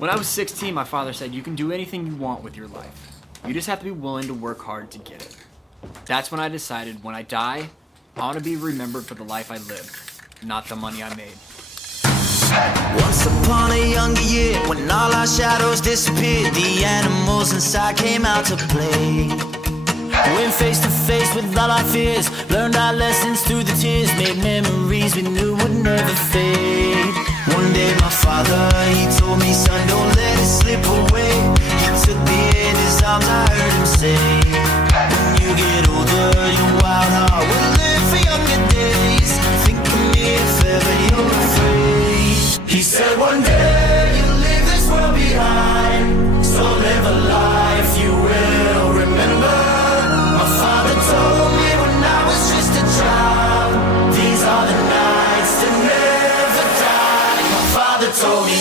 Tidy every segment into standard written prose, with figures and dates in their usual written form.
When I was 16, my father said, you can do anything you want with your life. You just have to be willing to work hard to get it. That's when I decided, when I die, I want to be remembered for the life I lived, not the money I made. Once upon a younger year, when all our shadows disappeared, the animals inside came out to play. Went face to face with all our fears, learned our lessons through the tears, made memories we knew would never fade. One day my father, he told me, son, don't let it slip away. He took me in his arms, I heard him say, when you get older, your wild heart will live for younger days. Think of me if ever you're afraid. He said one day you'll leave this world behind, so live a life you will remember. My father told me when I was just a child, these are the nights that never die. My father told me.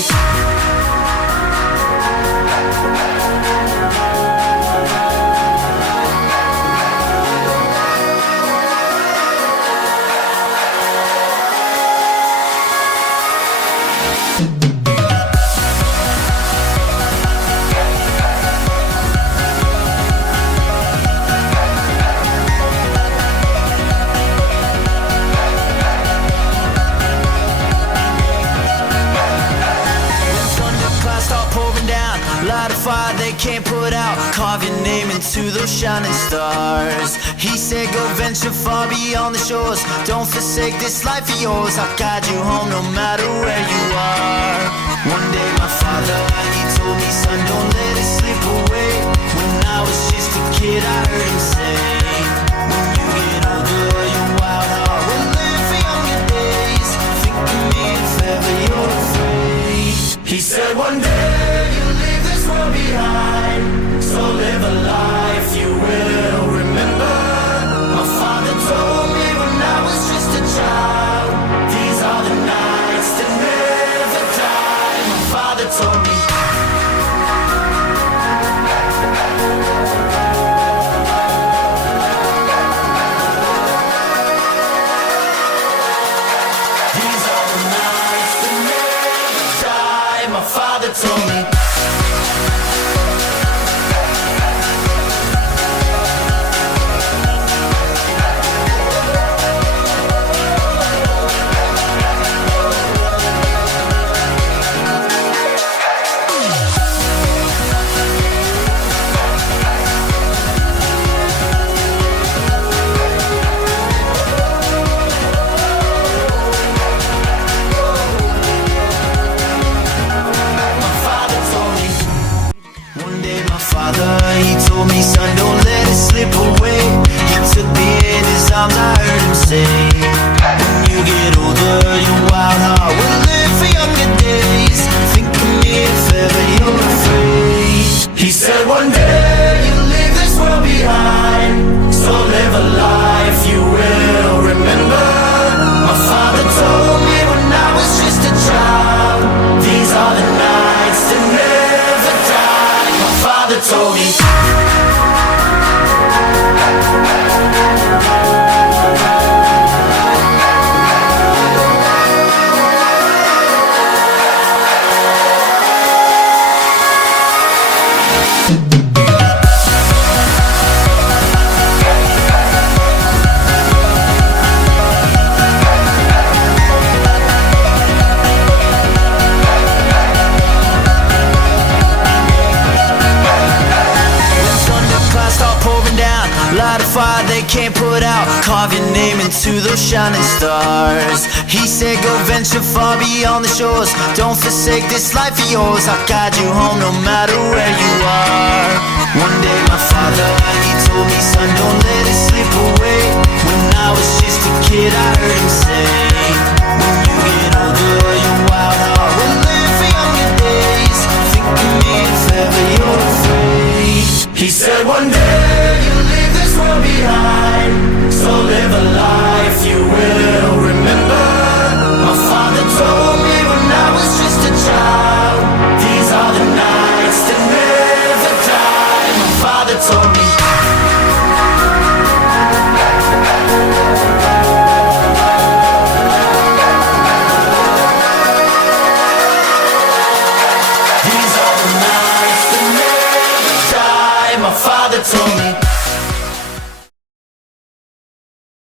Light a fire they can't put out, carve your name into those shining stars. He said go venture far beyond the shores, don't forsake this life of yours. I'll guide you home no matter where you are. One day my father, he told me, son, don't let it slip away. When I was just a kid I heard him say, when you get older your wild heart will live for younger days. Think of me if ever you're afraid. He said one day you'll leave this world behind, so live a life you will remember. My father told me when I was just a child, these are the nights that never die. My father told me. These are the nights that never die. My father told me. He told me, son, don't let it slip away. He took me in his arms, I heard him say, when you get older, your wild heart will live for younger days. Think of me if ever you're afraid. He said one day you'll leave this world behind, so live a life you will remember. My father told me when I was just a child, these are the nights that never die. My father told me. Light a fire they can't put out, carve your name into those shining stars. He said go venture far beyond the shores, don't forsake this life of yours. I'll guide you home no matter where you are. One day my father, he told me, son, don't let it slip away. When I was just a kid I heard him say, when you get older your wild heart will live for younger days. Think of me if ever you're afraid. He said one day you'll leave this world behind, so live a life you will remember. My father told me when I was just a child, these are the nights that never die. My father told me. father told me.